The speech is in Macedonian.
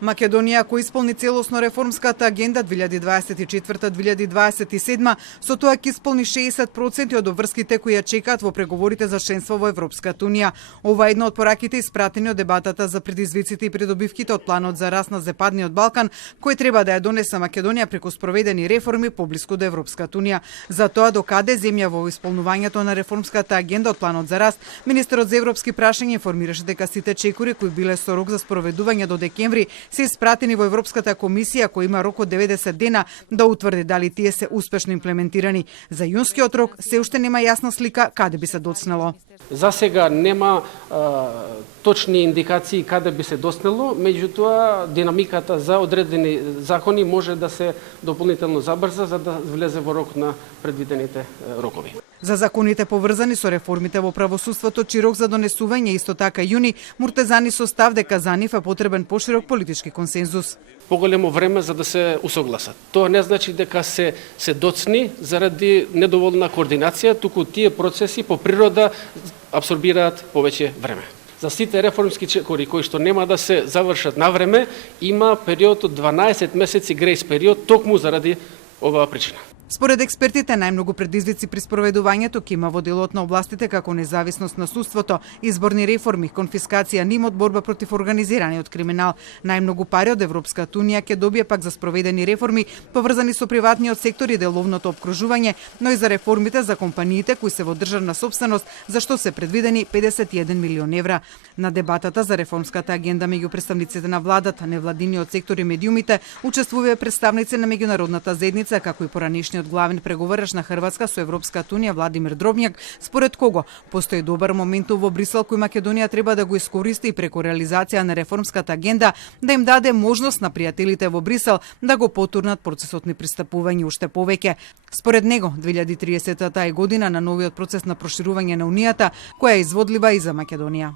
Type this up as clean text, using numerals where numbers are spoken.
Македонија, кој исполни целосно реформската агенда 2024-2027, со тоа ќе исполни 60% од обврските кои ја чекаат во преговорите за членство во Европската унија. Ова е една од пораките испратени од дебатата за предизвиците и придобивките од планот за раст на Западниот Балкан, кој треба да ја донесе Македонија преку спроведени реформи поблиску до Европската унија. За тоа докаде земја во исполнувањето на реформската агенда од планот за раст, министерот за европски прашања информираше дека сите чекори кои биле со рок за спроведување до декември се испратени во Европската комисија, која има рок од 90 дена да утврди дали тие се успешно имплементирани. За јунскиот рок се уште нема јасна слика каде би се доцнело. За сега нема точни индикации каде би се доснело, меѓутоа динамиката за одредени закони може да се дополнително забрза за да влезе во рок на предвидените рокови. За законите поврзани со реформите во правосудството, чиј рок за донесување исто така јуни, Муртезани со став дека за нив е потребен поширок политички консензус. Поголемо време за да се усогласат. Тоа не значи дека се доцни заради недоволна координација, туку тие процеси по природа апсорбираат повеќе време. За сите реформски чекори кои што нема да се завршат на време, има период од 12 месеци грејс период токму заради оваа причина. Според експертите, најмногу предизвици при спроведувањето ќе има во делот на областите како независност на судството, изборни реформи, конфискација на имот, борба против организираниот криминал. Најмногу пари од Европската унија ќе добие пак за спроведени реформи поврзани со приватниот сектор и деловното опкружување, но и за реформите за компаниите кои се во државна сопственост, за што се предвидени 51 милион евра. На дебатата за реформската агенда меѓу представниците на владата, невладиниот сектор и медиумите учествуваа представници на меѓународната заедница, како и поранешни од главен преговараш на Хрватска со Европската унија Владимир Дробњак, според кого постои добар моментум во Брисел кој Македонија треба да го искористи преку реализација на реформската агенда да им даде можност на пријателите во Брисел да го потурнат процесот на пристапување уште повеќе. Според него, 2030-та е година на новиот процес на проширување на Унијата, која е изводлива и за Македонија.